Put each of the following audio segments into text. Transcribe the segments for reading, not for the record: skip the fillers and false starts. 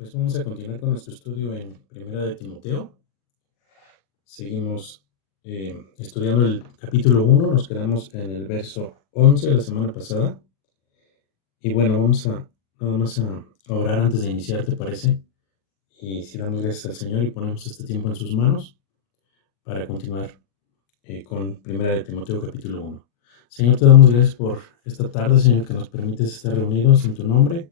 Pues vamos a continuar con nuestro estudio en Primera de Timoteo. Seguimos estudiando el capítulo 1, nos quedamos en el verso 11 de la semana pasada. Y bueno, vamos a nada más a orar antes de iniciar, ¿te parece? Y si damos gracias al Señor y ponemos este tiempo en sus manos para continuar con Primera de Timoteo capítulo 1. Señor, te damos gracias por esta tarde, Señor, que nos permites estar reunidos en tu nombre.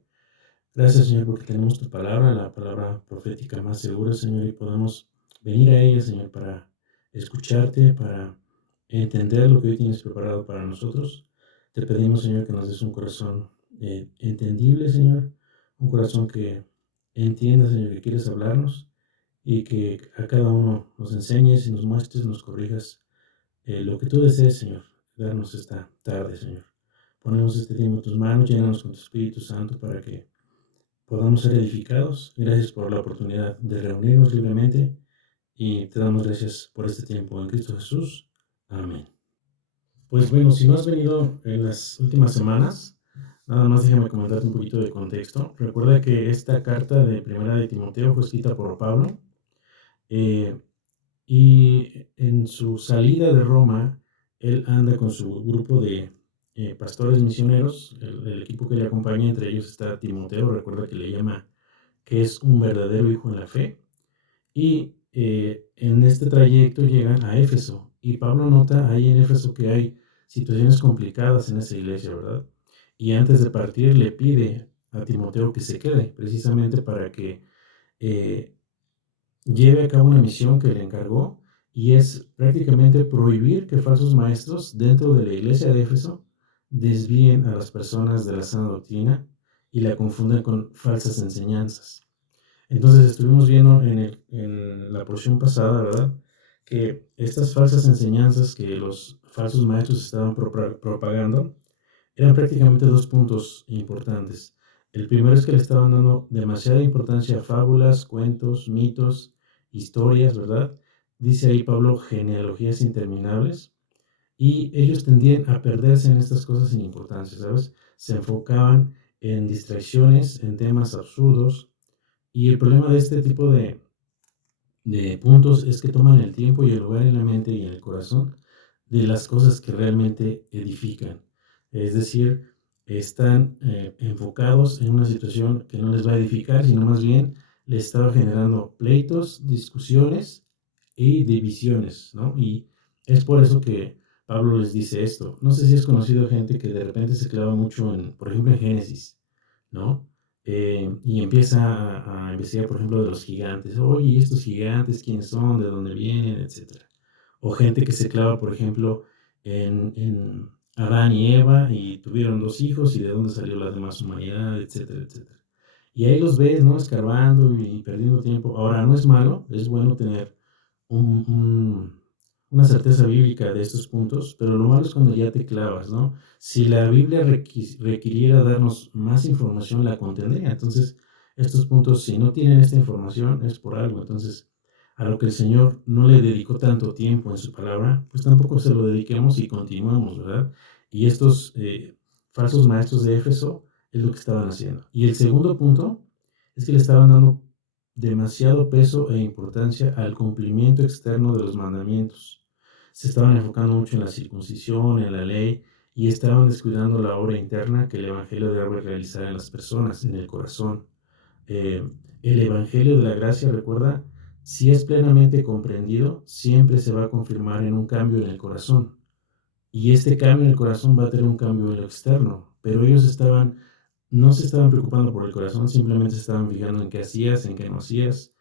Gracias, Señor, porque tenemos tu palabra, la palabra profética más segura, Señor, y podemos venir a ella, Señor, para escucharte, para entender lo que hoy tienes preparado para nosotros. Te pedimos, Señor, que nos des un corazón entendible, Señor, un corazón que entienda, Señor, que quieres hablarnos y que a cada uno nos enseñes y nos muestres, nos corrijas lo que tú desees, Señor, darnos esta tarde, Señor. Ponemos este tiempo en tus manos, llénanos con tu Espíritu Santo para que podamos ser edificados. Gracias por la oportunidad de reunirnos libremente y te damos gracias por este tiempo en Cristo Jesús. Amén. Pues bueno, si no has venido en las últimas semanas, nada más déjame comentarte un poquito de contexto. Recuerda que esta carta de Primera de Timoteo fue escrita por Pablo eh, y en su salida de Roma, él anda con su grupo de pastores misioneros, el equipo que le acompaña, entre ellos está Timoteo, recuerda que le llama que es un verdadero hijo en la fe. Y en este trayecto llegan a Éfeso. Y Pablo nota ahí en Éfeso que hay situaciones complicadas en esa iglesia, ¿verdad? Y antes de partir le pide a Timoteo que se quede, precisamente para que eh, lleve a cabo una misión que le encargó, y es prácticamente prohibir que falsos maestros dentro de la iglesia de Éfeso desvíen a las personas de la sana doctrina y la confundan con falsas enseñanzas. Entonces estuvimos viendo en la porción pasada, ¿verdad? Que estas falsas enseñanzas que los falsos maestros estaban propagando eran prácticamente dos puntos importantes. El primero es que le estaban dando demasiada importancia a fábulas, cuentos, mitos, historias, ¿verdad? Dice ahí Pablo, genealogías interminables. Y ellos tendían a perderse en estas cosas sin importancia, ¿sabes? Se enfocaban en distracciones, en temas absurdos, y el problema de este tipo de puntos es que toman el tiempo y el lugar en la mente y en el corazón de las cosas que realmente edifican. Es decir, están enfocados en una situación que no les va a edificar, sino más bien les estaba generando pleitos, discusiones y divisiones, ¿no? Y es por eso que Pablo les dice esto. No sé si has conocido gente que de repente se clava mucho en, por ejemplo, en Génesis, ¿no? Y empieza a investigar, por ejemplo, de los gigantes. Oye, ¿y estos gigantes quiénes son? ¿De dónde vienen? Etcétera. O gente que se clava, por ejemplo, en Adán y Eva y tuvieron dos hijos y de dónde salió la demás humanidad, etcétera, etcétera. Y ahí los ves, ¿no? Escarbando y perdiendo tiempo. Ahora, no es malo, es bueno tener un, un, una certeza bíblica de estos puntos, pero lo malo es cuando ya te clavas, ¿no? Si la Biblia requiriera darnos más información, la contendría. Entonces, estos puntos, si no tienen esta información, es por algo. Entonces, a lo que el Señor no le dedicó tanto tiempo en su palabra, pues tampoco se lo dediquemos y continuemos, ¿verdad? Y estos falsos maestros de Éfeso es lo que estaban haciendo. Y el segundo punto es que le estaban dando demasiado peso e importancia al cumplimiento externo de los mandamientos. Se estaban enfocando mucho en la circuncisión, en la ley, y estaban descuidando la obra interna que el Evangelio debe realizar en las personas, en el corazón. Eh, el Evangelio de la gracia, recuerda, si es plenamente comprendido, siempre se va a confirmar en un cambio en el corazón. Y este cambio en el corazón va a tener un cambio en lo externo, pero ellos no se estaban preocupando por el corazón, simplemente se estaban fijando en qué hacías, en qué no hacías,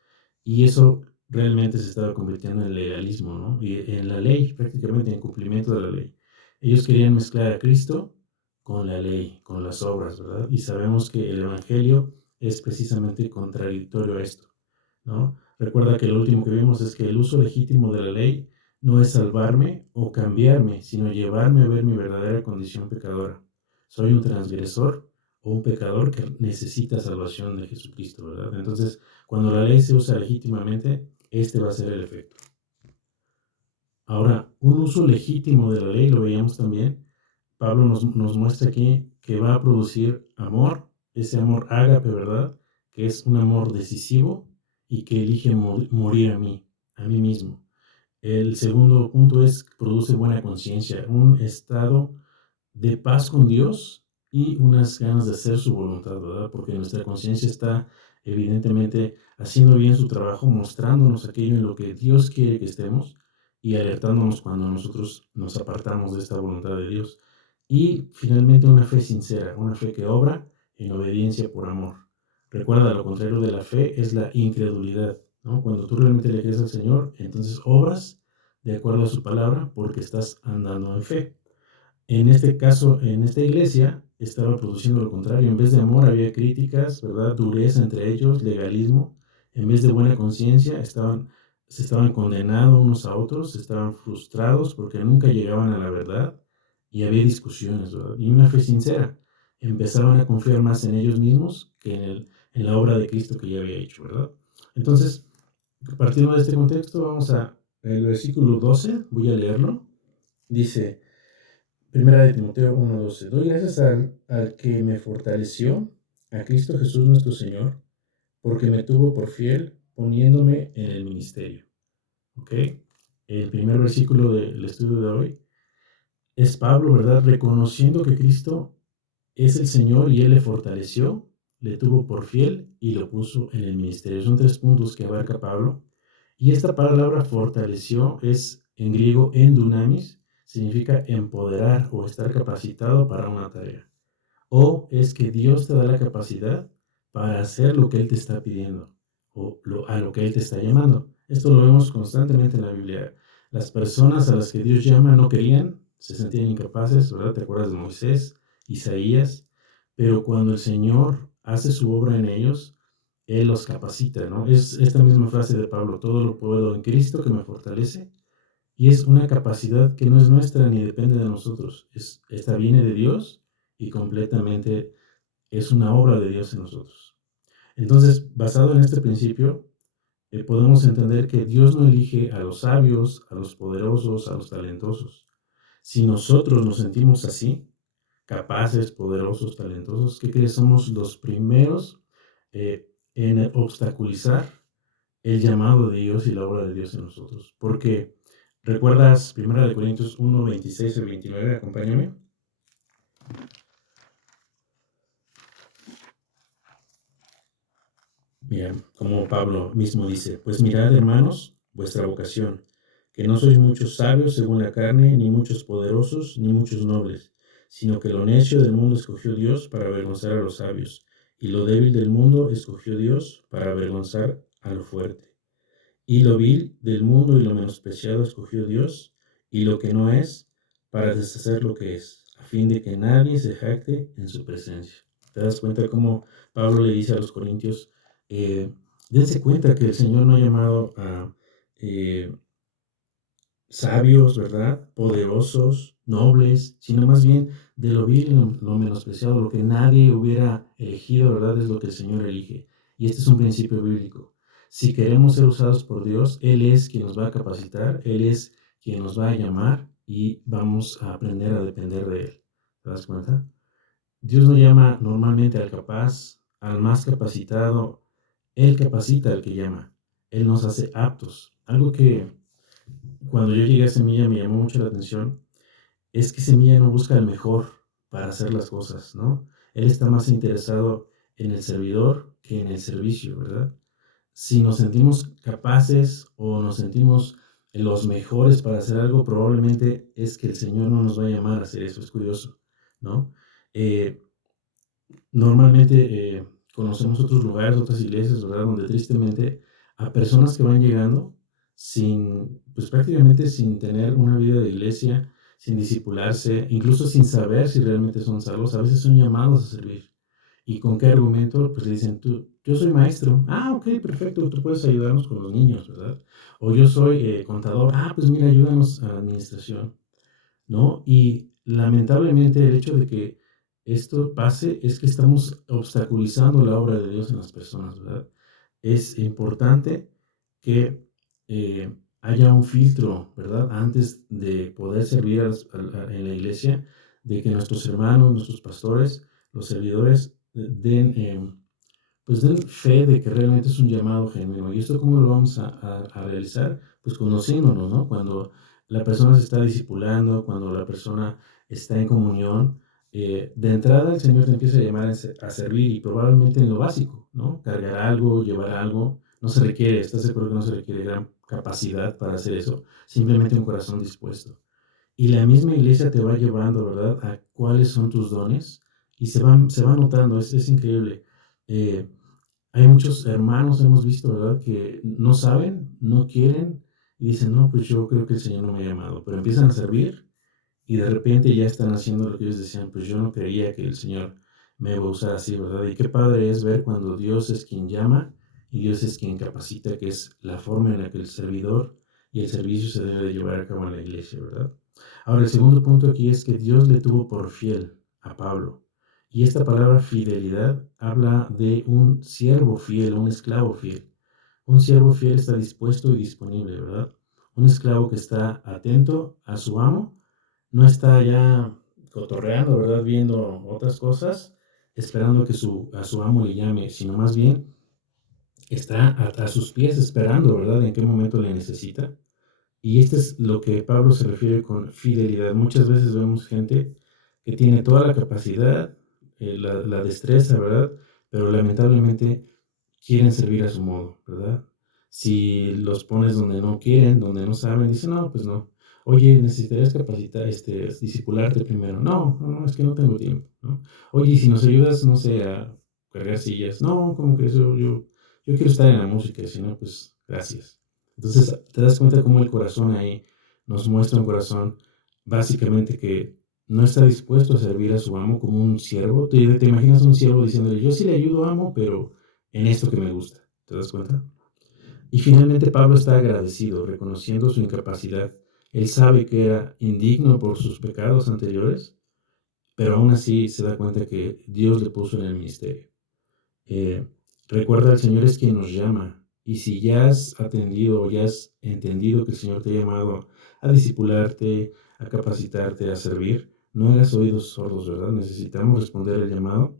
y eso realmente se estaba convirtiendo en legalismo, ¿no? Y en la ley, prácticamente en cumplimiento de la ley. Ellos querían mezclar a Cristo con la ley, con las obras, ¿verdad? Y sabemos que el Evangelio es precisamente contradictorio a esto, ¿no? Recuerda que lo último que vimos es que el uso legítimo de la ley no es salvarme o cambiarme, sino llevarme a ver mi verdadera condición pecadora. Soy un transgresor o un pecador que necesita salvación de Jesucristo, ¿verdad? Entonces, cuando la ley se usa legítimamente, este va a ser el efecto. Ahora, un uso legítimo de la ley, lo veíamos también, Pablo nos muestra aquí que va a producir amor, ese amor ágape, ¿verdad? que es un amor decisivo y que elige morir a mí mismo. El segundo punto es que produce buena conciencia, un estado de paz con Dios y unas ganas de hacer su voluntad, ¿verdad? Porque nuestra conciencia está evidentemente haciendo bien su trabajo, mostrándonos aquello en lo que Dios quiere que estemos y alertándonos cuando nosotros nos apartamos de esta voluntad de Dios. Y finalmente una fe sincera, una fe que obra en obediencia por amor. Recuerda, lo contrario de la fe es la incredulidad, ¿no? Cuando tú realmente le crees al Señor, entonces obras de acuerdo a su palabra porque estás andando en fe. En este caso, en esta iglesia, estaba produciendo lo contrario. En vez de amor había críticas, ¿verdad? Dureza entre ellos, legalismo. En vez de buena conciencia, se estaban condenando unos a otros, estaban frustrados porque nunca llegaban a la verdad y había discusiones, ¿verdad? Y una fe sincera. Empezaban a confiar más en ellos mismos que en la obra de Cristo que ya había hecho, ¿verdad? Entonces, partiendo de este contexto, vamos a el versículo 12, voy a leerlo. Dice... Primera de Timoteo 1:12. Doy gracias al que me fortaleció, a Cristo Jesús nuestro Señor, porque me tuvo por fiel poniéndome en el ministerio. ¿Ok? El primer versículo del estudio de hoy es Pablo, ¿verdad? Reconociendo que Cristo es el Señor y Él le fortaleció, le tuvo por fiel y lo puso en el ministerio. Son tres puntos que abarca Pablo. Y esta palabra fortaleció es en griego endunamis, significa empoderar o estar capacitado para una tarea. O es que Dios te da la capacidad para hacer lo que Él te está pidiendo o a lo que Él te está llamando. Esto lo vemos constantemente en la Biblia. Las personas a las que Dios llama no querían, se sentían incapaces, ¿verdad? ¿Te acuerdas de Moisés, Isaías? Pero cuando el Señor hace su obra en ellos, Él los capacita, ¿no? Es esta misma frase de Pablo: todo lo puedo en Cristo que me fortalece. Y es una capacidad que no es nuestra ni depende de nosotros. Esta viene de Dios y completamente es una obra de Dios en nosotros. Entonces, basado en este principio, podemos entender que Dios no elige a los sabios, a los poderosos, a los talentosos. Si nosotros nos sentimos así, capaces, poderosos, talentosos, ¿qué crees? Somos los primeros en obstaculizar el llamado de Dios y la obra de Dios en nosotros. Porque, ¿recuerdas 1 Corintios 1, 26 al 29? Acompáñame. Mira, como Pablo mismo dice: pues mirad, hermanos, vuestra vocación, que no sois muchos sabios según la carne, ni muchos poderosos, ni muchos nobles, sino que lo necio del mundo escogió Dios para avergonzar a los sabios, y lo débil del mundo escogió Dios para avergonzar a lo fuerte. Y lo vil del mundo y lo menospreciado escogió Dios, y lo que no es, para deshacer lo que es, a fin de que nadie se jacte en su presencia. ¿Te das cuenta cómo Pablo le dice a los corintios, dense cuenta que el Señor no ha llamado a eh, sabios, ¿verdad? Poderosos, nobles, sino más bien de lo vil y lo menospreciado, lo que nadie hubiera elegido, ¿verdad? Es lo que el Señor elige. Y este es un principio bíblico. Si queremos ser usados por Dios, Él es quien nos va a capacitar, Él es quien nos va a llamar y vamos a aprender a depender de Él. ¿Te das cuenta? Dios no llama normalmente al capaz, al más capacitado. Él capacita al que llama. Él nos hace aptos. Algo que cuando yo llegué a Semilla me llamó mucho la atención es que Semilla no busca el mejor para hacer las cosas, ¿no? Él está más interesado en el servidor que en el servicio, ¿verdad? Si nos sentimos capaces o nos sentimos los mejores para hacer algo, probablemente es que el Señor no nos va a llamar a hacer eso. Es curioso, ¿no? Eh, Normalmente conocemos otros lugares, otras iglesias, ¿verdad? Donde tristemente a personas que van llegando sin, pues prácticamente sin tener una vida de iglesia, sin discipularse, incluso sin saber si realmente son salvos, a veces son llamados a servir. ¿Y con qué argumento? Pues le dicen: yo soy maestro. Ah, ok, perfecto, tú puedes ayudarnos con los niños, ¿verdad? O yo soy contador. Ah, pues mira, ayúdanos a la administración, ¿no? Y lamentablemente el hecho de que esto pase es que estamos obstaculizando la obra de Dios en las personas, ¿verdad? Es importante que haya un filtro, ¿verdad? Antes de poder servir en la iglesia, de que nuestros hermanos, nuestros pastores, los servidores den pues den fe de que realmente es un llamado genuino. ¿Y esto cómo lo vamos a realizar? Pues conociéndonos, ¿no? Cuando la persona se está discipulando, cuando la persona está en comunión, de entrada el Señor te empieza a llamar a servir y probablemente en lo básico, ¿no? Cargar algo, llevar algo, no se requiere, ¿estás de acuerdo que no se requiere gran capacidad para hacer eso? Simplemente un corazón dispuesto. Y la misma iglesia te va llevando, ¿verdad?, a cuáles son tus dones y se va notando, es increíble. Eh, Hay muchos hermanos, hemos visto, ¿verdad?, que no saben, no quieren y dicen, no, pues yo creo que el Señor no me ha llamado, pero empiezan a servir y de repente ya están haciendo lo que ellos decían, pues yo no creía que el Señor me iba a usar así, ¿verdad? Y qué padre es ver cuando Dios es quien llama y Dios es quien capacita, que es la forma en la que el servidor y el servicio se debe de llevar a cabo en la iglesia, ¿verdad? Ahora, el segundo punto aquí es que Dios le tuvo por fiel a Pablo. Y esta palabra fidelidad habla de un siervo fiel, un esclavo fiel. Un siervo fiel está dispuesto y disponible, ¿verdad? Un esclavo que está atento a su amo, no está ya cotorreando, ¿verdad? Viendo otras cosas, esperando que a su amo le llame, sino más bien está a sus pies esperando, ¿verdad? En qué momento le necesita. Y esto es lo que Pablo se refiere con fidelidad. Muchas veces vemos gente que tiene toda la capacidad, la destreza, ¿verdad? Pero lamentablemente quieren servir a su modo, ¿verdad? Si los pones donde no quieren, donde no saben, dicen, no, pues no. Oye, necesitarías capacitar, discipularte primero. No, no, no, es que no tengo tiempo, ¿no? Oye, y si nos ayudas, no sé, a cargar sillas. No, ¿cómo que eso? Yo quiero estar en la música, y si no, pues gracias. Entonces, te das cuenta cómo el corazón ahí nos muestra un corazón básicamente que no está dispuesto a servir a su amo como un siervo. Te imaginas un siervo diciéndole, yo sí le ayudo, amo, pero en esto que me gusta. ¿Te das cuenta? Y finalmente Pablo está agradecido, reconociendo su incapacidad. Él sabe que era indigno por sus pecados anteriores, pero aún así se da cuenta que Dios le puso en el ministerio. Eh, Recuerda, el Señor es quien nos llama. Y si ya has atendido o ya has entendido que el Señor te ha llamado a discipularte, a capacitarte, a servir, no hagas oídos sordos, ¿verdad? Necesitamos responder el llamado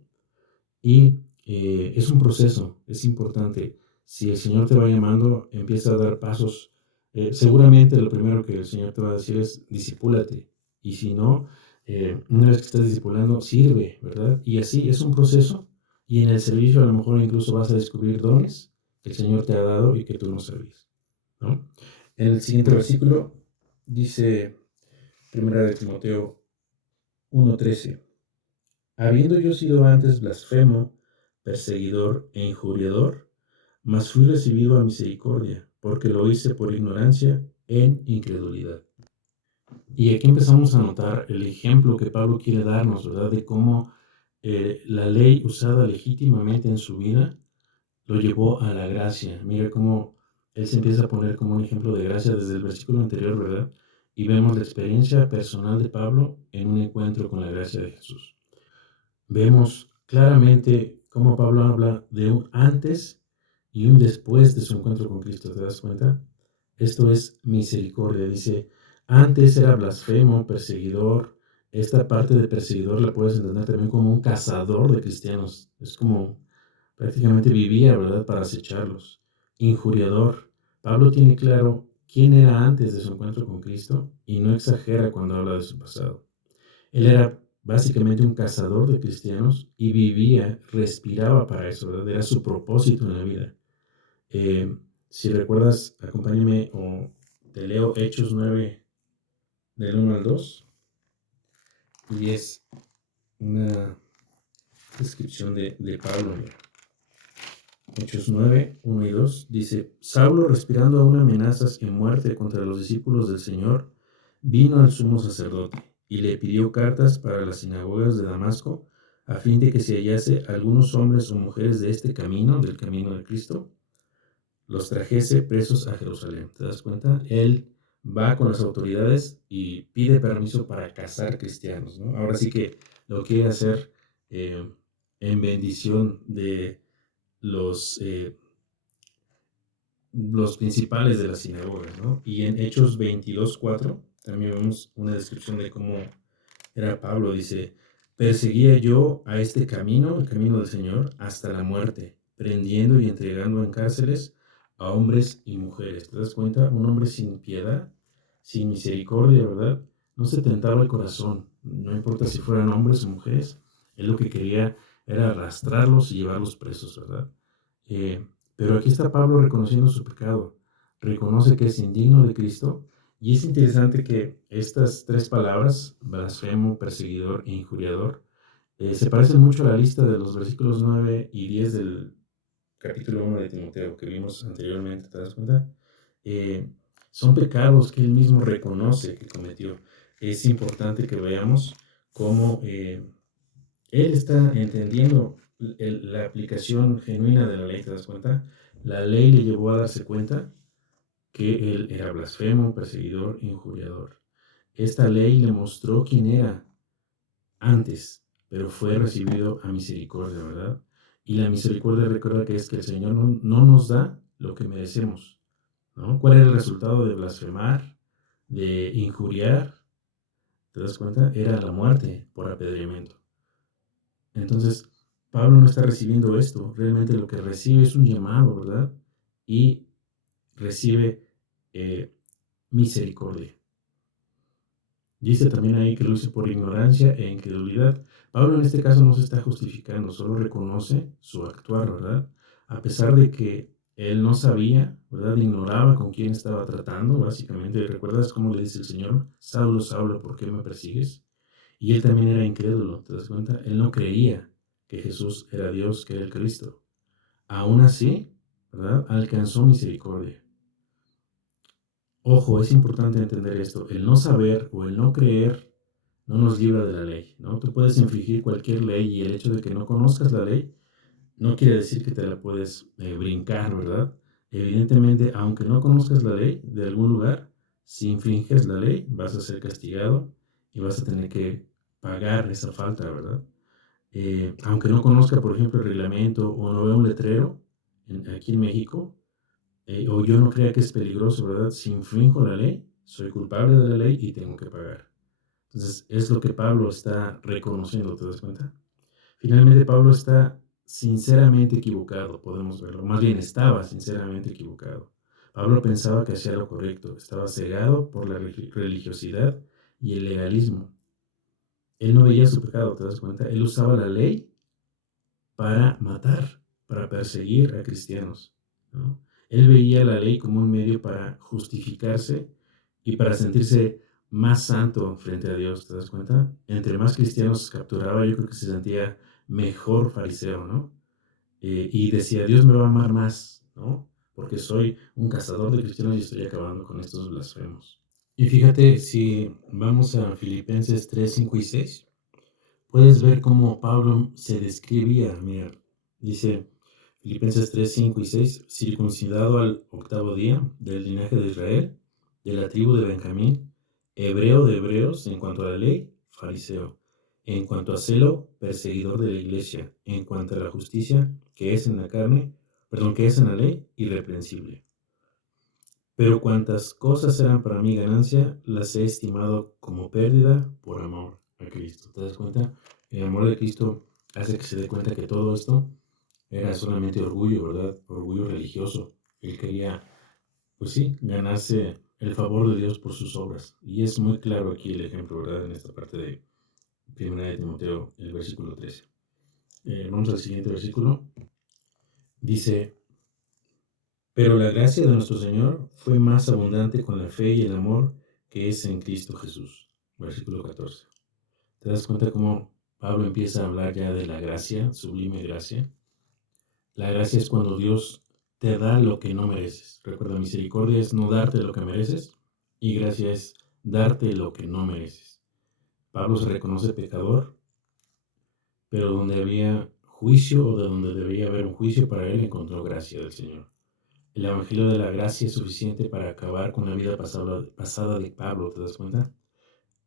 y es un proceso, es importante. Si el Señor te va llamando, empieza a dar pasos. Seguramente lo primero que el Señor te va a decir es discipúlate. Y si no, una vez que estás discipulando, sirve, ¿verdad? Y así es un proceso. Y en el servicio a lo mejor incluso vas a descubrir dones que el Señor te ha dado y que tú no servís, ¿no? En el siguiente versículo dice, 1 Timoteo 1:13. Habiendo yo sido antes blasfemo, perseguidor e injuriador, mas fui recibido a misericordia, porque lo hice por ignorancia en incredulidad. Y aquí empezamos a notar el ejemplo que Pablo quiere darnos, ¿verdad? De cómo la ley usada legítimamente en su vida lo llevó a la gracia. Mira cómo él se empieza a poner como un ejemplo de gracia desde el versículo anterior, ¿verdad? Y vemos la experiencia personal de Pablo en un encuentro con la gracia de Jesús. Vemos claramente cómo Pablo habla de un antes y un después de su encuentro con Cristo. ¿Te das cuenta? Esto es misericordia. Dice, antes era blasfemo, perseguidor. Esta parte de perseguidor la puedes entender también como un cazador de cristianos. Es como prácticamente vivía, ¿verdad?, para acecharlos. Injuriador. Pablo tiene claro quién era antes de su encuentro con Cristo y no exagera cuando habla de su pasado. Él era básicamente un cazador de cristianos y vivía, respiraba para eso, ¿verdad? Era su propósito en la vida. Si recuerdas, acompáñame o te leo Hechos 9 del 1 al 2 y es una descripción de Pablo. Mira. Hechos 9, 1 y 2 dice, Saulo, respirando aún amenazas y muerte contra los discípulos del Señor, vino al sumo sacerdote y le pidió cartas para las sinagogas de Damasco, a fin de que se hallase algunos hombres o mujeres de este camino, del camino de Cristo, los trajese presos a Jerusalén. ¿Te das cuenta? Él va con las autoridades y pide permiso para cazar cristianos, ¿no? Ahora sí que lo quiere hacer en bendición de los principales de las sinagogas, ¿no? Y en Hechos 22:4 también vemos una descripción de cómo era Pablo. Dice, perseguía yo a este camino, el camino del Señor, hasta la muerte, prendiendo y entregando en cárceles a hombres y mujeres. ¿Te das cuenta? Un hombre sin piedad, sin misericordia, ¿verdad? No se tentaba el corazón, no importa si fueran hombres o mujeres, él lo que quería era arrastrarlos y llevarlos presos, ¿verdad? Eh, pero aquí está Pablo reconociendo su pecado, reconoce que es indigno de Cristo, y es interesante que estas tres palabras, blasfemo, perseguidor e injuriador, se parecen mucho a la lista de los versículos 9 y 10 del capítulo 1 de Timoteo que vimos anteriormente, ¿te das cuenta? Eh, Son pecados que él mismo reconoce que cometió. Es importante que veamos cómo él está entendiendo la aplicación genuina de la ley, ¿te das cuenta? La ley le llevó a darse cuenta que él era blasfemo, perseguidor, injuriador. Esta ley le mostró quién era antes, pero fue recibido a misericordia, ¿verdad? Y la misericordia recuerda que es que el Señor no nos da lo que merecemos, ¿no? ¿Cuál era el resultado de blasfemar, de injuriar? ¿Te das cuenta? Era la muerte por apedreamiento. Entonces, Pablo no está recibiendo esto, realmente lo que recibe es un llamado, ¿verdad? Y recibe eh, misericordia. Dice también ahí que lo hizo por ignorancia e incredulidad. Pablo en este caso no se está justificando, solo reconoce su actuar, ¿verdad? A pesar de que él no sabía, ¿verdad? Ignoraba con quién estaba tratando, básicamente. ¿Recuerdas cómo le dice el Señor? Saulo, Saulo, ¿por qué me persigues? Y él también era incrédulo, ¿te das cuenta? Él no creía que Jesús era Dios, que era el Cristo. Aún así, ¿verdad? Alcanzó misericordia. Ojo, es importante entender esto. El no saber o el no creer no nos libra de la ley, ¿no? Tú puedes infringir cualquier ley y el hecho de que no conozcas la ley no quiere decir que te la puedes brincar, ¿verdad? Evidentemente, aunque no conozcas la ley de algún lugar, si infringes la ley vas a ser castigado y vas a tener que pagar esa falta, ¿verdad? Aunque no conozca, por ejemplo, el reglamento o no vea un letrero aquí en México, o yo no crea que es peligroso, ¿verdad? Si infringo la ley, soy culpable de la ley y tengo que pagar. Entonces, es lo que Pablo está reconociendo, ¿te das cuenta? Finalmente, Pablo está sinceramente equivocado, podemos verlo. Más bien, estaba sinceramente equivocado. Pablo pensaba que hacía lo correcto, estaba cegado por la religiosidad y el legalismo. Él no veía su pecado, ¿te das cuenta? Él usaba la ley para matar, para perseguir a cristianos, ¿no? Él veía la ley como un medio para justificarse y para sentirse más santo frente a Dios, ¿te das cuenta? Entre más cristianos capturaba, yo creo que se sentía mejor fariseo, ¿no? Y decía, Dios me va a amar más, ¿no? Porque soy un cazador de cristianos y estoy acabando con estos blasfemos. Y fíjate, si vamos a Filipenses 3, 5 y 6, puedes ver cómo Pablo se describía. Mira, dice Filipenses 3, 5 y 6, circuncidado al octavo día, del linaje de Israel, de la tribu de Benjamín, hebreo de hebreos, en cuanto a la ley, fariseo, en cuanto a celo, perseguidor de la iglesia, en cuanto a la justicia, que es en la carne, perdón, que es en la ley, irreprensible. Pero cuantas cosas eran para mí ganancia, las he estimado como pérdida por amor a Cristo. ¿Te das cuenta? El amor de Cristo hace que se dé cuenta que todo esto era solamente orgullo, ¿verdad? Orgullo religioso. Él quería, pues sí, ganarse el favor de Dios por sus obras. Y es muy claro aquí el ejemplo, ¿verdad? En esta parte de 1 de Timoteo, el versículo 13. Vamos al siguiente versículo. Dice, pero la gracia de nuestro Señor fue más abundante con la fe y el amor que es en Cristo Jesús. Versículo 14. ¿Te das cuenta cómo Pablo empieza a hablar ya de la gracia, sublime gracia? La gracia es cuando Dios te da lo que no mereces. Recuerda, misericordia es no darte lo que mereces y gracia es darte lo que no mereces. Pablo se reconoce pecador, pero donde había juicio o de donde debía haber un juicio para él encontró gracia del Señor. El Evangelio de la Gracia es suficiente para acabar con la vida pasada de Pablo, ¿te das cuenta?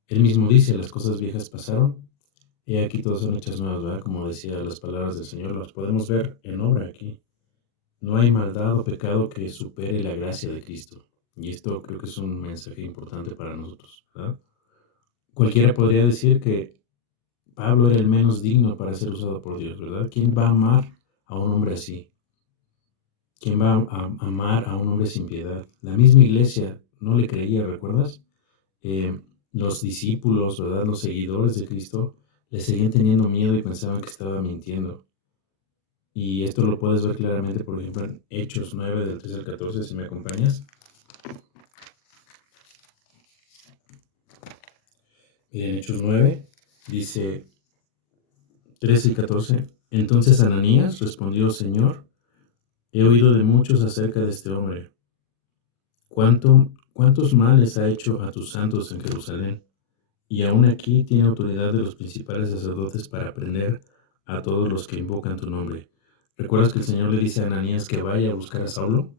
Él mismo dice, las cosas viejas pasaron, y aquí todas son hechas nuevas, ¿verdad? Como decía las palabras del Señor, las podemos ver en obra aquí. No hay maldad o pecado que supere la gracia de Cristo. Y esto creo que es un mensaje importante para nosotros, ¿verdad? Cualquiera podría decir que Pablo era el menos digno para ser usado por Dios, ¿verdad? ¿Quién va a amar a un hombre así? ¿Quién va a amar a un hombre sin piedad? La misma iglesia no le creía, ¿recuerdas? Eh, los discípulos, ¿verdad? Los seguidores de Cristo le seguían teniendo miedo y pensaban que estaba mintiendo. Y esto lo puedes ver claramente, por ejemplo, en Hechos 9, del 3 al 14, si me acompañas. En Hechos 9 dice 13 y 14. Entonces Ananías respondió: Señor, he oído de muchos acerca de este hombre. ¿Cuántos males ha hecho a tus santos en Jerusalén? Y aún aquí tiene autoridad de los principales sacerdotes para prender a todos los que invocan tu nombre. ¿Recuerdas que el Señor le dice a Ananías que vaya a buscar a Saulo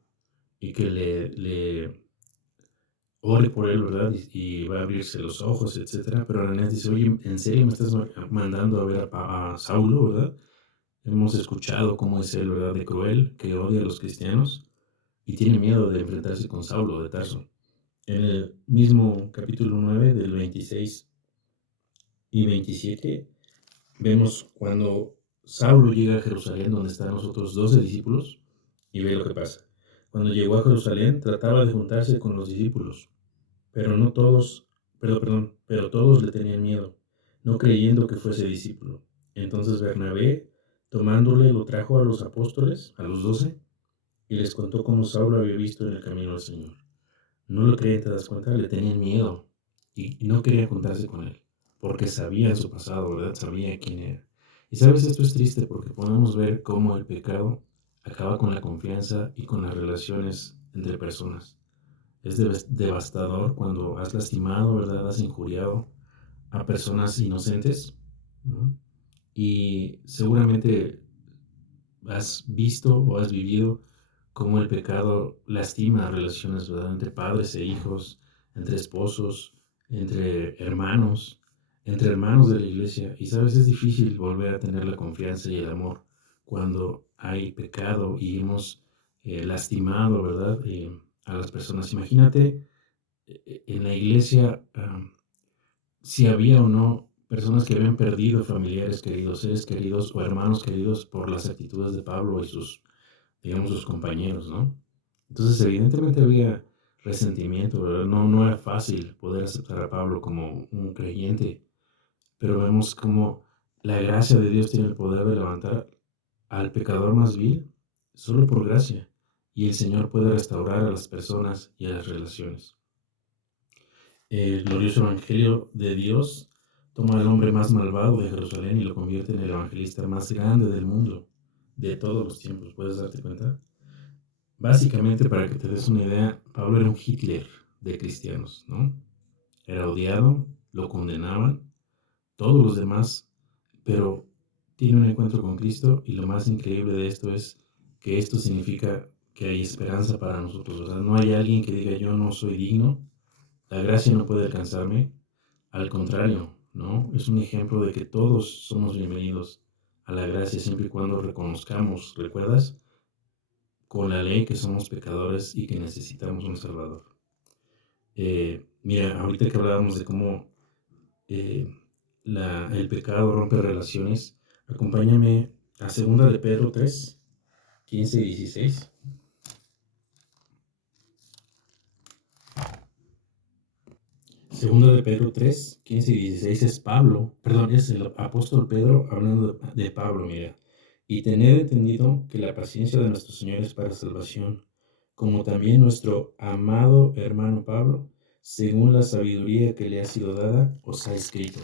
y que le ore por él, ¿verdad? Y va a abrirse los ojos, etcétera? Pero Ananías dice: oye, ¿en serio me estás mandando a ver a Saulo, verdad? Hemos escuchado cómo es él, ¿verdad? De cruel, que odia a los cristianos y tiene miedo de enfrentarse con Saulo de Tarso. En el mismo capítulo 9, del 26 y 27, vemos cuando Saulo llega a Jerusalén, donde están los otros 12 discípulos, y ve lo que pasa. Cuando llegó a Jerusalén, trataba de juntarse con los discípulos, pero no todos, pero todos le tenían miedo, no creyendo que fuese discípulo. Entonces Bernabé, tomándole, lo trajo a los apóstoles, a los 12, y les contó cómo Saulo había visto en el camino al Señor. No lo creían, te das cuenta, le tenían miedo y no querían juntarse con él, porque sabían su pasado, ¿verdad? Sabía quién era. Y sabes, esto es triste porque podemos ver cómo el pecado acaba con la confianza y con las relaciones entre personas. Es devastador cuando has lastimado, ¿verdad? Has injuriado a personas inocentes, ¿no? Y seguramente has visto o has vivido cómo el pecado lastima relaciones, ¿verdad? Entre padres e hijos, entre esposos, entre hermanos de la iglesia. Y sabes, es difícil volver a tener la confianza y el amor cuando hay pecado y hemos lastimado, ¿verdad? A las personas. Imagínate en la iglesia, si había o no personas que habían perdido familiares queridos, seres queridos o hermanos queridos por las actitudes de Pablo y sus, digamos, sus compañeros, ¿no? Entonces, evidentemente había resentimiento, ¿verdad? No era fácil poder aceptar a Pablo como un creyente, pero vemos cómo la gracia de Dios tiene el poder de levantar al pecador más vil solo por gracia, y el Señor puede restaurar a las personas y a las relaciones. El glorioso evangelio de Dios toma al hombre más malvado de Jerusalén y lo convierte en el evangelista más grande del mundo, de todos los tiempos. ¿Puedes darte cuenta? Básicamente, para que te des una idea, Pablo era un Hitler de cristianos, ¿no? Era odiado, lo condenaban, todos los demás, pero tiene un encuentro con Cristo y lo más increíble de esto es que esto significa que hay esperanza para nosotros. O sea, no hay alguien que diga yo no soy digno, la gracia no puede alcanzarme. Al contrario, ¿no? Es un ejemplo de que todos somos bienvenidos a la gracia siempre y cuando reconozcamos, ¿recuerdas? Con la ley que somos pecadores y que necesitamos un Salvador. Mira, ahorita que hablábamos de cómo eh, el pecado rompe relaciones, acompáñame a 2 de Pedro 3, 15 y 16. Segunda de Pedro 3, 15 y 16 es Pablo, perdón, es el apóstol Pedro hablando de Pablo, mira. Y tened entendido que la paciencia de nuestro Señor es para salvación, como también nuestro amado hermano Pablo, según la sabiduría que le ha sido dada, os ha escrito.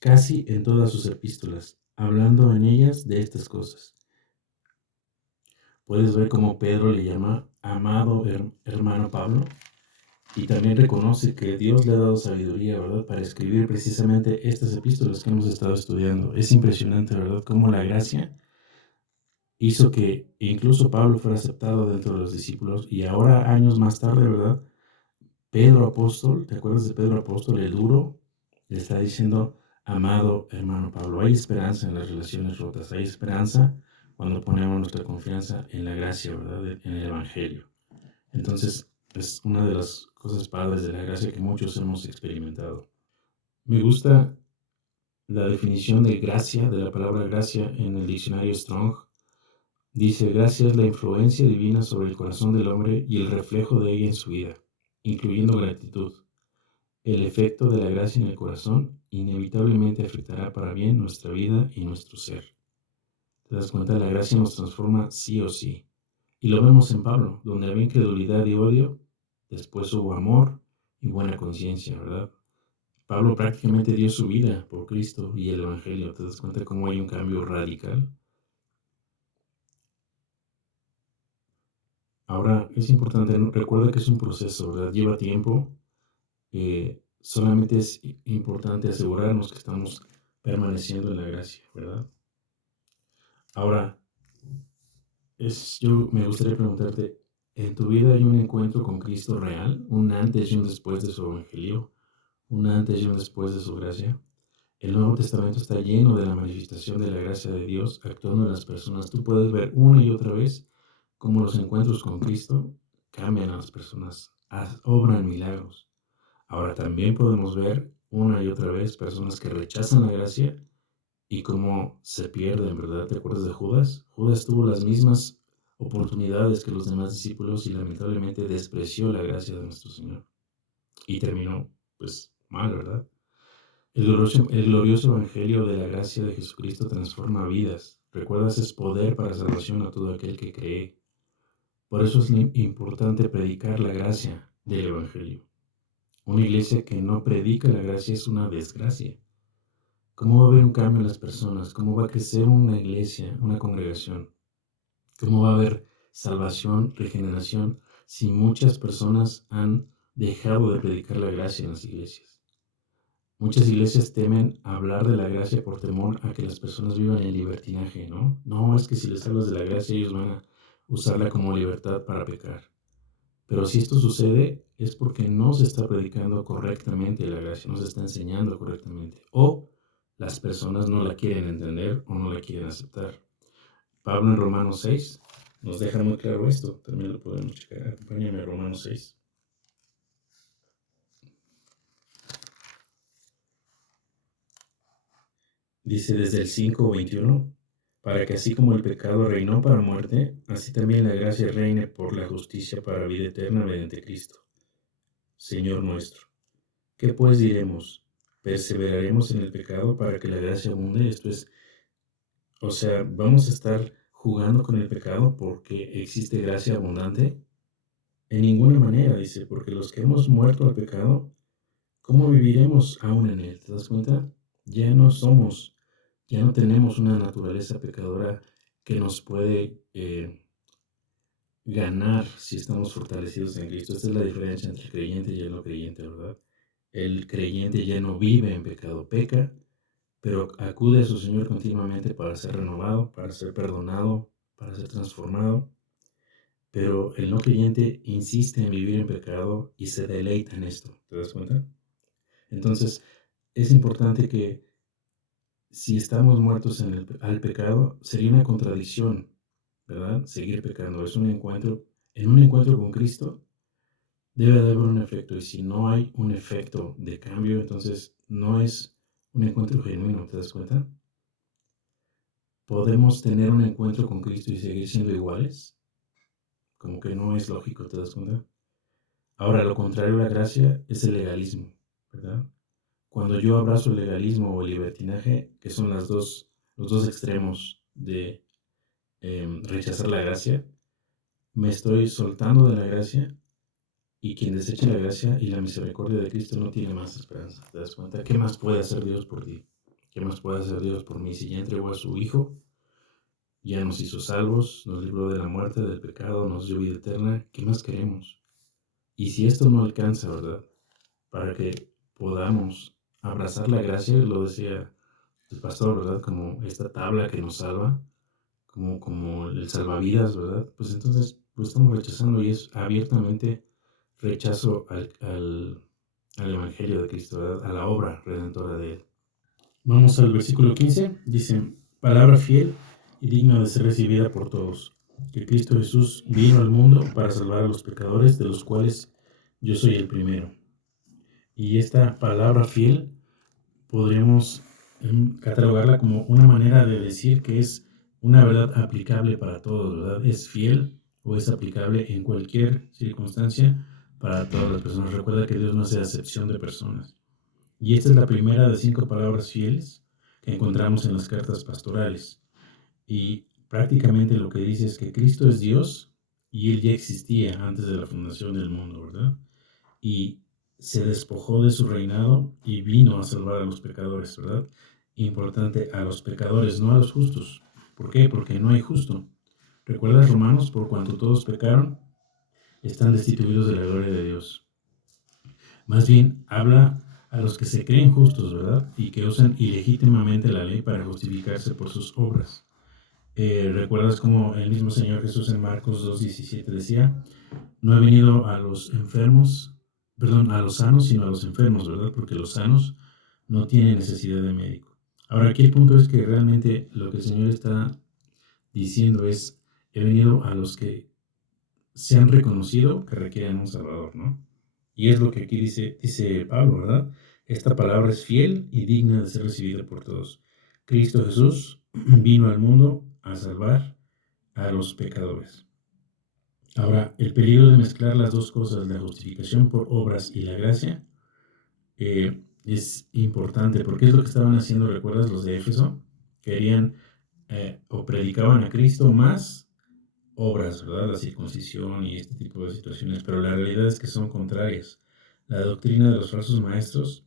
Casi en todas sus epístolas, hablando en ellas de estas cosas. Puedes ver cómo Pedro le llama amado hermano Pablo. Y también reconoce que Dios le ha dado sabiduría, ¿verdad? Para escribir precisamente estas epístolas que hemos estado estudiando. Es impresionante, ¿verdad? Cómo la gracia hizo que incluso Pablo fuera aceptado dentro de los discípulos. Y ahora, años más tarde, ¿verdad? Pedro apóstol, ¿te acuerdas de Pedro apóstol, el duro? Le está diciendo, amado hermano Pablo, hay esperanza en las relaciones rotas. Hay esperanza cuando ponemos nuestra confianza en la gracia, ¿verdad? En el Evangelio. Entonces, es una de las cosas padres de la gracia que muchos hemos experimentado. Me gusta la definición de gracia, de la palabra gracia en el diccionario Strong. Dice, gracia es la influencia divina sobre el corazón del hombre y el reflejo de ella en su vida, incluyendo gratitud. El efecto de la gracia en el corazón inevitablemente afectará para bien nuestra vida y nuestro ser. ¿Te das cuenta? La gracia nos transforma sí o sí. Y lo vemos en Pablo, donde había incredulidad y odio, después hubo amor y buena conciencia, ¿verdad? Pablo prácticamente dio su vida por Cristo y el Evangelio. ¿Te das cuenta cómo hay un cambio radical? Ahora, es importante, recuerda que es un proceso, ¿verdad? Lleva tiempo. Solamente es importante asegurarnos que estamos permaneciendo en la gracia, ¿verdad? Ahora, yo me gustaría preguntarte, ¿en tu vida hay un encuentro con Cristo real? ¿Un antes y un después de su Evangelio? ¿Un antes y un después de su gracia? El Nuevo Testamento está lleno de la manifestación de la gracia de Dios actuando en las personas. Tú puedes ver una y otra vez cómo los encuentros con Cristo cambian a las personas, obran milagros. Ahora también podemos ver una y otra vez personas que rechazan la gracia y cómo se pierden, ¿verdad? ¿Te acuerdas de Judas? Judas tuvo las mismas oportunidades que los demás discípulos y lamentablemente despreció la gracia de nuestro Señor. Y terminó, pues, mal, ¿verdad? El glorioso evangelio de la gracia de Jesucristo transforma vidas. ¿Recuerdas? Es poder para salvación a todo aquel que cree. Por eso es importante predicar la gracia del evangelio. Una iglesia que no predica la gracia es una desgracia. ¿Cómo va a haber un cambio en las personas? ¿Cómo va a crecer una iglesia, una congregación? ¿Cómo va a haber salvación, regeneración, si muchas personas han dejado de predicar la gracia en las iglesias? Muchas iglesias temen hablar de la gracia por temor a que las personas vivan en libertinaje, ¿no? No, es que si les hablas de la gracia ellos van a usarla como libertad para pecar. Pero si esto sucede es porque no se está predicando correctamente la gracia, no se está enseñando correctamente. O las personas no la quieren entender o no la quieren aceptar. Pablo en Romanos 6 nos deja muy claro esto. También lo podemos checar. Acompáñame a Romanos 6. Dice desde el 5:21, para que así como el pecado reinó para muerte, así también la gracia reine por la justicia para vida eterna mediante Cristo, Señor nuestro. ¿Qué pues diremos? ¿Perseveraremos en el pecado para que la gracia abunde? Esto es, o sea, ¿vamos a estar jugando con el pecado porque existe gracia abundante? En ninguna manera, dice, porque los que hemos muerto al pecado, ¿cómo viviremos aún en él? ¿Te das cuenta? Ya no tenemos una naturaleza pecadora que nos puede ganar si estamos fortalecidos en Cristo. Esta es la diferencia entre el creyente y el no creyente, ¿verdad? El creyente ya no vive en pecado, peca, pero acude a su Señor continuamente para ser renovado, para ser perdonado, para ser transformado. Pero el no creyente insiste en vivir en pecado y se deleita en esto. ¿Te das cuenta? Entonces, es importante que si estamos muertos al pecado, sería una contradicción, ¿verdad? Seguir pecando. Es un encuentro, en un encuentro con Cristo debe de haber un efecto. Y si no hay un efecto de cambio, entonces no es un encuentro genuino. ¿Te das cuenta? ¿Podemos tener un encuentro con Cristo y seguir siendo iguales? Como que no es lógico, ¿te das cuenta? Ahora, lo contrario a la gracia es el legalismo, ¿verdad? Cuando yo abrazo el legalismo o el libertinaje, que son los dos extremos de rechazar la gracia, me estoy soltando de la gracia y quien desecha la gracia y la misericordia de Cristo no tiene más esperanza. ¿Te das cuenta? ¿Qué más puede hacer Dios por ti? ¿Qué más puede hacer Dios por mí? Si ya entregó a su Hijo, ya nos hizo salvos, nos libró de la muerte, del pecado, nos dio vida eterna, ¿qué más queremos? Y si esto no alcanza, ¿verdad? Para que podamos abrazar la gracia, lo decía el pastor, ¿verdad? Como esta tabla que nos salva, como el salvavidas, ¿verdad? Pues entonces lo estamos rechazando y es abiertamente rechazo al Evangelio de Cristo, ¿verdad? A la obra redentora de Él. Vamos al versículo 15, dice, palabra fiel y digna de ser recibida por todos, que Cristo Jesús vino al mundo para salvar a los pecadores, de los cuales yo soy el primero. Y esta palabra fiel podríamos catalogarla como una manera de decir que es una verdad aplicable para todos, ¿verdad? Es fiel o es aplicable en cualquier circunstancia para todas las personas. Recuerda que Dios no hace acepción de personas. Y esta es la primera de 5 palabras fieles que encontramos en las cartas pastorales. Y prácticamente lo que dice es que Cristo es Dios y Él ya existía antes de la fundación del mundo, ¿verdad? Y se despojó de su reinado y vino a salvar a los pecadores, ¿verdad? Importante, a los pecadores, no a los justos. ¿Por qué? Porque no hay justo. ¿Recuerdas Romanos? Por cuanto todos pecaron, están destituidos de la gloria de Dios. Más bien, habla a los que se creen justos, ¿verdad? Y que usan ilegítimamente la ley para justificarse por sus obras. ¿Recuerdas cómo el mismo Señor Jesús en Marcos 2:17 decía, no he venido a los enfermos, perdón, a los sanos, sino a los enfermos, ¿verdad? Porque los sanos no tienen necesidad de médico. Ahora, aquí el punto es que realmente lo que el Señor está diciendo es, he venido a los que se han reconocido que requieren un Salvador, ¿no? Y es lo que aquí dice Pablo, ¿verdad? Esta palabra es fiel y digna de ser recibida por todos. Cristo Jesús vino al mundo a salvar a los pecadores. Ahora, el peligro de mezclar las dos cosas, la justificación por obras y la gracia, es importante, porque es lo que estaban haciendo, ¿recuerdas? Los de Éfeso querían o predicaban a Cristo más obras, ¿verdad? La circuncisión y este tipo de situaciones, pero la realidad es que son contrarias. La doctrina de los falsos maestros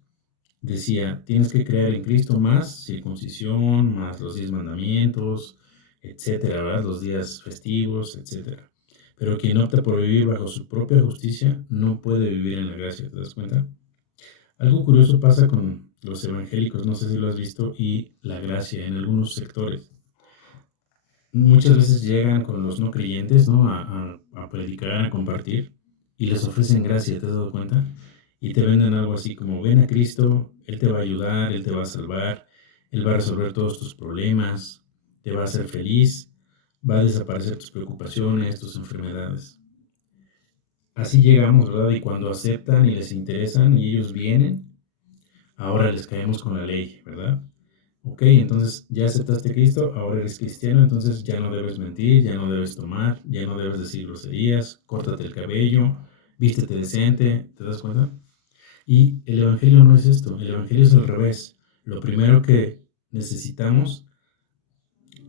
decía, tienes que creer en Cristo más circuncisión, más los 10 mandamientos, etcétera, ¿verdad? Los días festivos, etcétera. Pero quien opta por vivir bajo su propia justicia no puede vivir en la gracia, ¿te das cuenta? Algo curioso pasa con los evangélicos, no sé si lo has visto, y la gracia en algunos sectores. Muchas veces llegan con los no creyentes, ¿no? A predicar, a compartir, y les ofrecen gracia, ¿te has dado cuenta? Y te venden algo así como, ven a Cristo, Él te va a ayudar, Él te va a salvar, Él va a resolver todos tus problemas, te va a hacer feliz, va a desaparecer tus preocupaciones, tus enfermedades. Así llegamos, ¿verdad? Y cuando aceptan y les interesan y ellos vienen, ahora les caemos con la ley, ¿verdad? Ok, entonces ya aceptaste a Cristo, ahora eres cristiano, entonces ya no debes mentir, ya no debes tomar, ya no debes decir groserías, córtate el cabello, vístete decente, ¿te das cuenta? Y el Evangelio no es esto, el Evangelio es al revés. Lo primero que necesitamos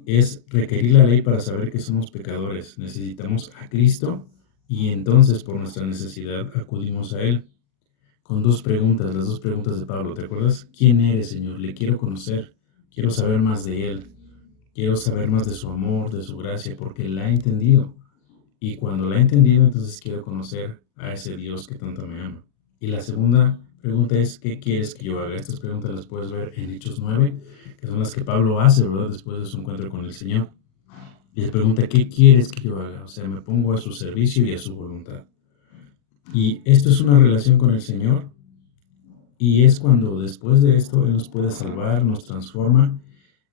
es requerir la ley para saber que somos pecadores. Necesitamos a Cristo y entonces por nuestra necesidad acudimos a Él. Con dos preguntas, las dos preguntas de Pablo, ¿te acuerdas? ¿Quién eres, Señor? Le quiero conocer, quiero saber más de Él, quiero saber más de su amor, de su gracia, porque la he entendido. Y cuando la he entendido, entonces quiero conocer a ese Dios que tanto me ama. Y la segunda pregunta es, ¿qué quieres que yo haga? Estas preguntas las puedes ver en Hechos 9, que son las que Pablo hace, ¿verdad? Después de su encuentro con el Señor. Y le pregunta, ¿qué quieres que yo haga? O sea, me pongo a su servicio y a su voluntad. Y esto es una relación con el Señor. Y es cuando después de esto Él nos puede salvar, nos transforma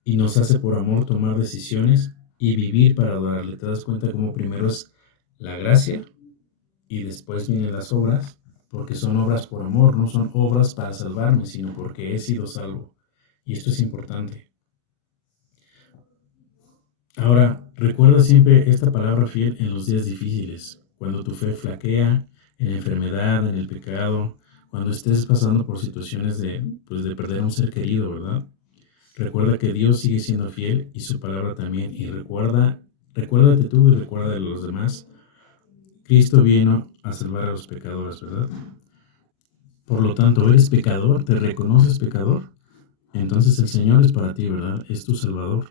y nos hace por amor tomar decisiones y vivir para adorarle. ¿Te das cuenta cómo primero es la gracia y después vienen las obras? Porque son obras por amor, no son obras para salvarme, sino porque he sido salvo. Y esto es importante. Ahora, recuerda siempre esta palabra fiel en los días difíciles, cuando tu fe flaquea, en la enfermedad, en el pecado, cuando estés pasando por situaciones de perder a un ser querido, ¿verdad? Recuerda que Dios sigue siendo fiel y su palabra también. Y recuérdate tú y recuerda a los demás. Cristo vino a salvar a los pecadores, ¿verdad? Por lo tanto, eres pecador, te reconoces pecador. Entonces el Señor es para ti, ¿verdad? Es tu Salvador.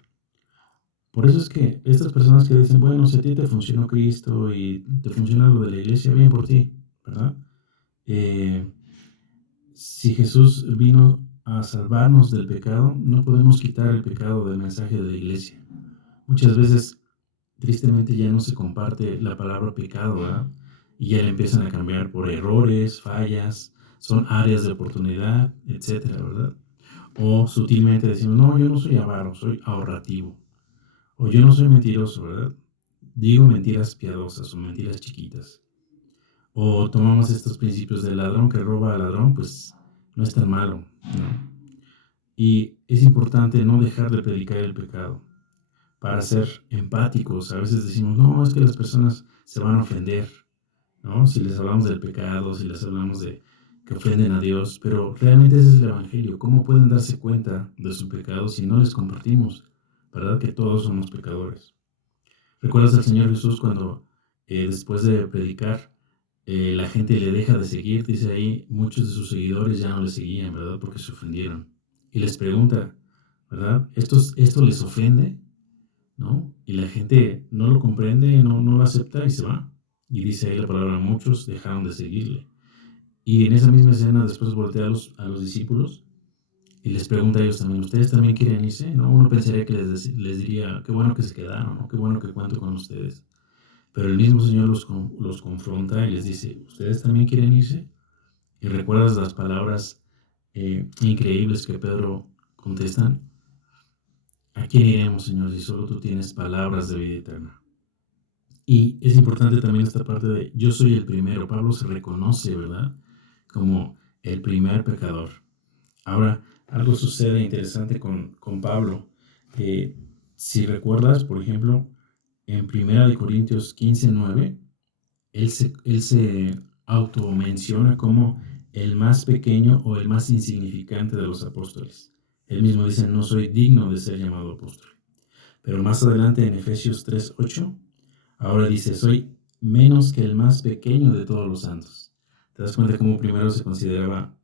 Por eso es que estas personas que dicen, bueno, si a ti te funcionó Cristo y te funciona lo de la iglesia, bien por ti, ¿verdad? Si Jesús vino a salvarnos del pecado, no podemos quitar el pecado del mensaje de la iglesia. Muchas veces, tristemente, ya no se comparte la palabra pecado, ¿verdad? Y ya le empiezan a cambiar por errores, fallas, son áreas de oportunidad, etcétera, ¿verdad? O sutilmente decimos, no, yo no soy avaro, soy ahorrativo. O yo no soy mentiroso, ¿verdad? Digo mentiras piadosas o mentiras chiquitas. O tomamos estos principios del ladrón que roba al ladrón, pues no es tan malo, ¿no? Y es importante no dejar de predicar el pecado. para ser empáticos. A veces decimos, no, es que las personas se van a ofender, ¿no? Si les hablamos del pecado, si les hablamos de que ofenden a Dios, pero realmente ese es el Evangelio. ¿Cómo pueden darse cuenta de su pecado si no les compartimos? ¿Verdad que todos somos pecadores? ¿Recuerdas al Señor Jesús cuando después de predicar la gente le deja de seguir? Dice ahí, muchos de sus seguidores ya no le seguían, ¿verdad? Porque se ofendieron. Y les pregunta, ¿verdad? ¿Esto les ofende? ¿No? Y la gente no lo comprende, no lo acepta y se va. Y dice ahí la palabra, muchos dejaron de seguirle. Y en esa misma escena después voltea a los discípulos y les pregunta a ellos también, ¿ustedes también quieren irse? ¿No? Uno pensaría que les diría, qué bueno que se quedaron, ¿no? Qué bueno que cuento con ustedes. Pero el mismo Señor los confronta y les dice, ¿ustedes también quieren irse? Y recuerdas las palabras increíbles que Pedro contestan, ¿a quién iremos, Señor, si solo tú tienes palabras de vida eterna? Y es importante también esta parte de yo soy el primero. Pablo se reconoce, ¿verdad? Como el primer pecador. Ahora, algo sucede interesante con Pablo. Que si recuerdas, por ejemplo, en 1 Corintios 15:9, él se automenciona como el más pequeño o el más insignificante de los apóstoles. Él mismo dice, no soy digno de ser llamado apóstol. Pero más adelante en Efesios 3:8, ahora dice, soy menos que el más pequeño de todos los santos. ¿Te das cuenta cómo primero se consideraba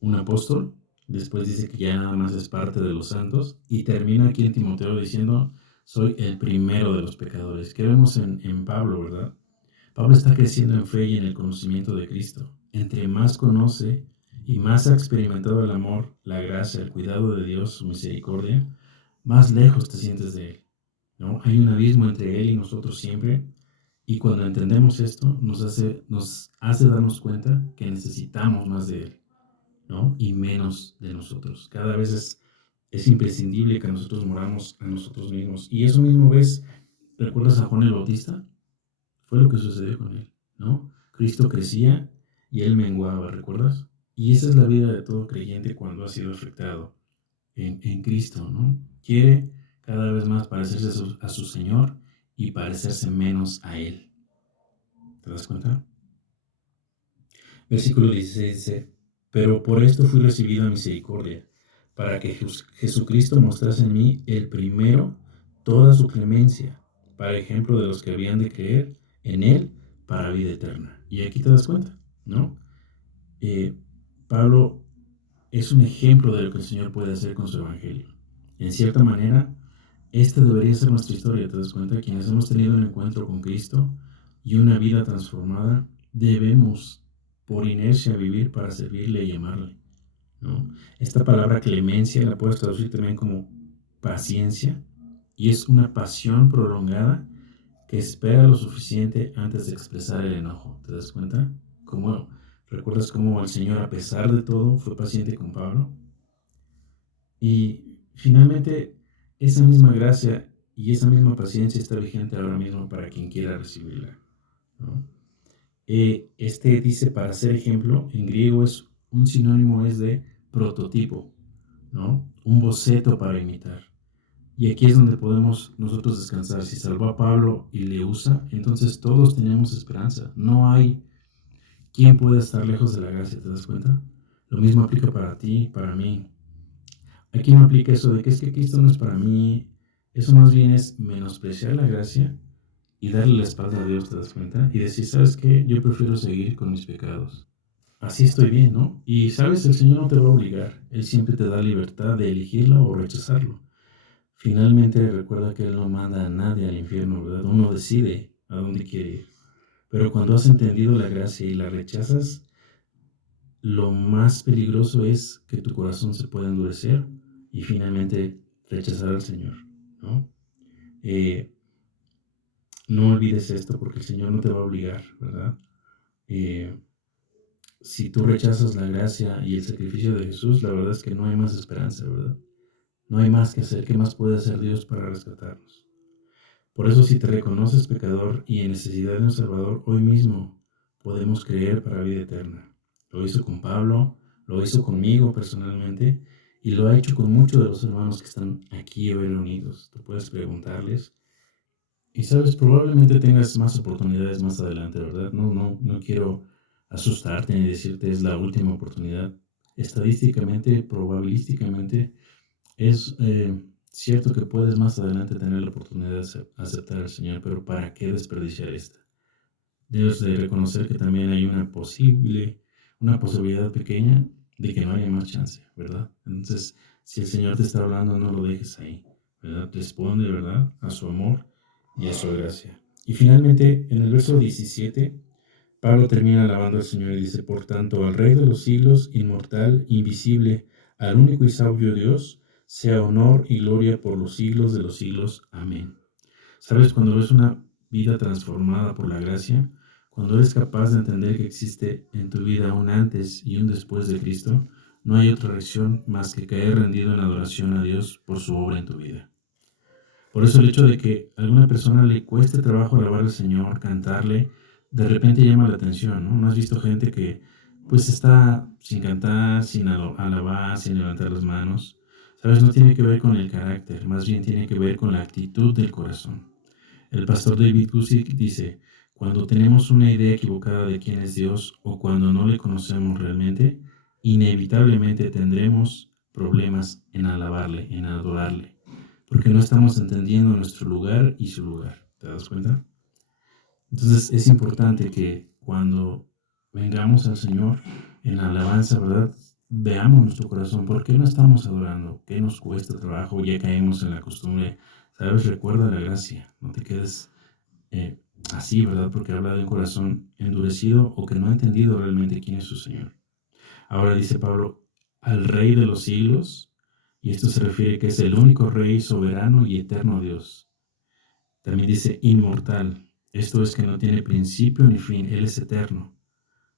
un apóstol? Después dice que ya nada más es parte de los santos. Y termina aquí en Timoteo diciendo, soy el primero de los pecadores. ¿Qué vemos en Pablo, verdad? Pablo está creciendo en fe y en el conocimiento de Cristo. Entre más conoce y más ha experimentado el amor, la gracia, el cuidado de Dios, su misericordia, más lejos te sientes de Él, ¿no? Hay un abismo entre Él y nosotros siempre, y cuando entendemos esto, nos hace darnos cuenta que necesitamos más de Él, ¿no? Y menos de nosotros. Cada vez es imprescindible que nosotros moramos a nosotros mismos. Y eso mismo ves, ¿recuerdas a Juan el Bautista? Fue lo que sucedió con él, ¿no? Cristo crecía y él menguaba, ¿recuerdas? Y esa es la vida de todo creyente cuando ha sido afectado en Cristo, ¿no? Quiere cada vez más parecerse a su Señor y parecerse menos a Él. ¿Te das cuenta? Versículo 16 dice, pero por esto fui recibido a misericordia, para que Jesucristo mostrase en mí el primero toda su clemencia, para ejemplo de los que habían de creer en Él para vida eterna. Y aquí te das cuenta, ¿no? Pablo es un ejemplo de lo que el Señor puede hacer con su evangelio. En cierta manera, esta debería ser nuestra historia, ¿te das cuenta? Quienes hemos tenido un encuentro con Cristo y una vida transformada, debemos por inercia vivir para servirle y amarle, ¿no? Esta palabra clemencia la puedes traducir también como paciencia, y es una pasión prolongada que espera lo suficiente antes de expresar el enojo. ¿Te das cuenta? ¿Recuerdas cómo el Señor, a pesar de todo, fue paciente con Pablo? Y finalmente, esa misma gracia y esa misma paciencia está vigente ahora mismo para quien quiera recibirla, ¿no? Este dice, para ser ejemplo, en griego es un sinónimo, es de prototipo, ¿no? Un boceto para imitar. Y aquí es donde podemos nosotros descansar. Si salvó a Pablo y le usa, entonces todos tenemos esperanza. No hay quien pueda estar lejos de la gracia, ¿te das cuenta? Lo mismo aplica para ti, para mí. Aquí no aplica eso de que es que Cristo no es para mí. Eso más bien es menospreciar la gracia y darle la espalda a Dios, ¿te das cuenta? Y decir, ¿sabes qué? Yo prefiero seguir con mis pecados. Así estoy bien, ¿no? Y sabes, el Señor no te va a obligar. Él siempre te da libertad de elegirlo o rechazarlo. Finalmente recuerda que Él no manda a nadie al infierno, ¿verdad? Uno decide a dónde quiere ir. Pero cuando has entendido la gracia y la rechazas, lo más peligroso es que tu corazón se pueda endurecer y finalmente rechazar al Señor, ¿no? No olvides esto porque el Señor no te va a obligar, ¿verdad? Si tú rechazas la gracia y el sacrificio de Jesús, la verdad es que no hay más esperanza, ¿verdad? No hay más que hacer. ¿Qué más puede hacer Dios para rescatarnos? Por eso, si te reconoces pecador y en necesidad de un Salvador, hoy mismo podemos creer para vida eterna. Lo hizo con Pablo, lo hizo conmigo personalmente, Y lo ha hecho con muchos de los hermanos que están aquí hoy reunidos. Tú puedes preguntarles. Y sabes, probablemente tengas más oportunidades más adelante, ¿verdad? No quiero asustarte ni decirte es la última oportunidad. Estadísticamente, probabilísticamente, es cierto que puedes más adelante tener la oportunidad de aceptar al Señor, pero ¿para qué desperdiciar esta? Debes de reconocer que también hay una posibilidad pequeña de que no haya más chance, ¿verdad? Entonces, si el Señor te está hablando, no lo dejes ahí, ¿verdad? Responde, ¿verdad? A su amor y a su gracia. Y finalmente, en el verso 17, Pablo termina alabando al Señor y dice, por tanto, al Rey de los siglos, inmortal, invisible, al único y sabio Dios, sea honor y gloria por los siglos de los siglos. Amén. ¿Sabes? Cuando ves una vida transformada por la gracia, cuando eres capaz de entender que existe en tu vida un antes y un después de Cristo, no hay otra reacción más que caer rendido en adoración a Dios por su obra en tu vida. Por eso el hecho de que a alguna persona le cueste trabajo alabar al Señor, cantarle, de repente llama la atención, ¿no? ¿No has visto gente que pues está sin cantar, sin alabar, sin levantar las manos? ¿Sabes? No tiene que ver con el carácter, más bien tiene que ver con la actitud del corazón. El pastor David Gusick dice, cuando tenemos una idea equivocada de quién es Dios o cuando no le conocemos realmente, inevitablemente tendremos problemas en alabarle, en adorarle, porque no estamos entendiendo nuestro lugar y su lugar. ¿Te das cuenta? Entonces es importante que cuando vengamos al Señor en la alabanza, ¿verdad? Veamos nuestro corazón. ¿Por qué no estamos adorando? ¿Qué nos cuesta trabajo? Ya caemos en la costumbre. ¿Sabes? Recuerda la gracia. No te quedes eh, así, ¿verdad? Porque habla de un corazón endurecido o que no ha entendido realmente quién es su Señor. Ahora dice Pablo, al Rey de los siglos, y esto se refiere que es el único Rey soberano y eterno Dios. También dice inmortal, esto es que no tiene principio ni fin, Él es eterno,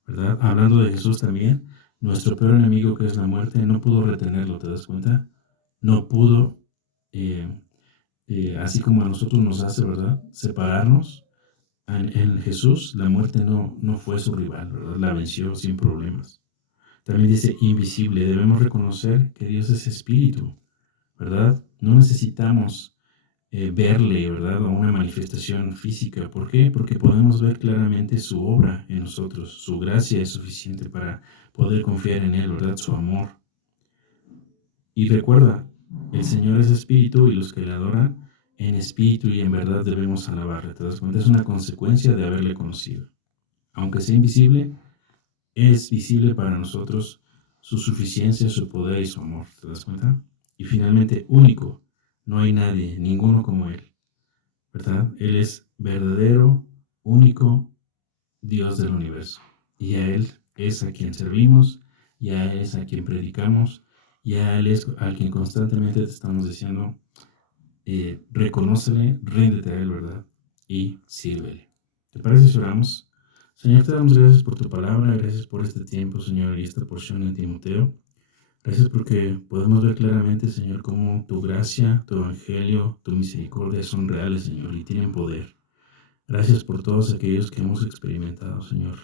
¿verdad? Hablando de Jesús también, nuestro peor enemigo que es la muerte no pudo retenerlo, ¿te das cuenta? No pudo, eh, así como a nosotros nos hace, ¿verdad? Separarnos. En Jesús la muerte no fue su rival, ¿verdad? La venció sin problemas. También dice invisible, debemos reconocer que Dios es espíritu, ¿verdad? No necesitamos verle, ¿verdad? O una manifestación física. ¿Por qué? Porque podemos ver claramente su obra en nosotros. Su gracia es suficiente para poder confiar en Él, ¿verdad? Su amor. Y recuerda, el Señor es espíritu y los que le adoran en espíritu y en verdad debemos alabarle. ¿Te das cuenta? Es una consecuencia de haberle conocido. Aunque sea invisible, es visible para nosotros su suficiencia, su poder y su amor. ¿Te das cuenta? Y finalmente, único. No hay nadie, ninguno como Él, ¿verdad? Él es verdadero, único Dios del universo. Y a Él es a quien servimos, y a Él es a quien predicamos, y a Él es a quien constantemente te estamos diciendo, reconócele, ríndete a Él, ¿verdad? Y sírvele. ¿Te parece si oramos? Señor, te damos gracias por tu palabra, gracias por este tiempo, Señor, y esta porción en Timoteo. Gracias porque podemos ver claramente, Señor, cómo tu gracia, tu evangelio, tu misericordia son reales, Señor, y tienen poder. Gracias por todos aquellos que hemos experimentado, Señor.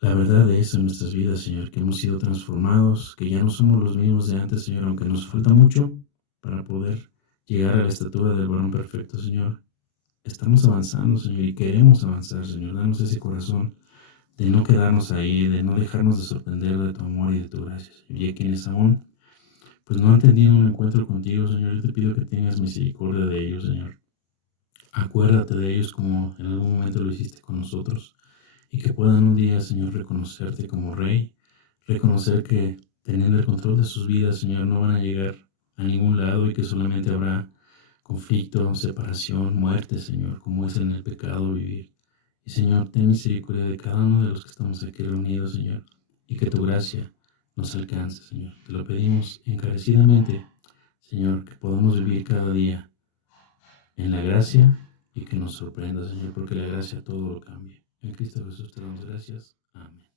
La verdad de eso en nuestras vidas, Señor, que hemos sido transformados, que ya no somos los mismos de antes, Señor, aunque nos falta mucho para poder llegar a la estatura del varón perfecto, Señor. Estamos avanzando, Señor, y queremos avanzar, Señor. Danos ese corazón de no quedarnos ahí, de no dejarnos de sorprender de tu amor y de tu gracia, Señor. Y a quienes aún pues no han tenido un encuentro contigo, Señor, yo te pido que tengas misericordia de ellos, Señor. Acuérdate de ellos como en algún momento lo hiciste con nosotros y que puedan un día, Señor, reconocerte como Rey, reconocer que teniendo el control de sus vidas, Señor, no van a llegar a ningún lado y que solamente habrá conflicto, separación, muerte, Señor, como es en el pecado vivir. Y Señor, ten misericordia de cada uno de los que estamos aquí reunidos, Señor, y que tu gracia nos alcance, Señor. Te lo pedimos encarecidamente, Señor, que podamos vivir cada día en la gracia y que nos sorprenda, Señor, porque la gracia todo lo cambia. En Cristo Jesús te damos gracias. Amén.